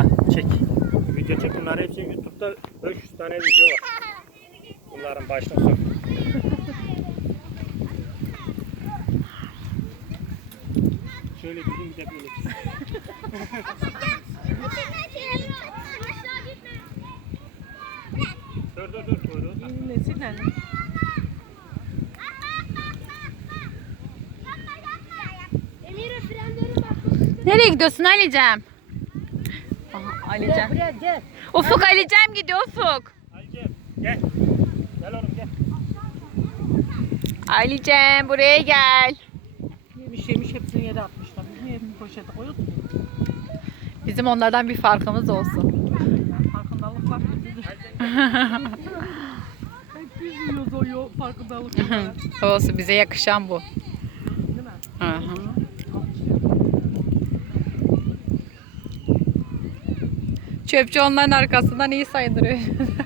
Ha, çek. Video çek. Bunlar hepsi YouTube'da 500 tane video var. Bunların başına sok. Şöyle gidin bir de böyle. dur dur dur dur. Nesi lan? Nereye gidiyorsun Alicem? Alicem. Buraya, buraya gel. Ufuk gel. Ali. Alicem gidiyor Ufuk. Alicem gel. Gel oğlum gel. Aşağı Alicem buraya gel. Yemiş yemiş hepsini yere atmışlar. Biz niye bir poşete koyuyoruz ki? Bizim onlardan bir farkımız olsun. Farkındalık var. Hep biz yiyoruz o yok farkındalık. Olsun bize yakışan bu. Değil mi? Hı hı. Çöpçü onların arkasından iyi sayındırıyor.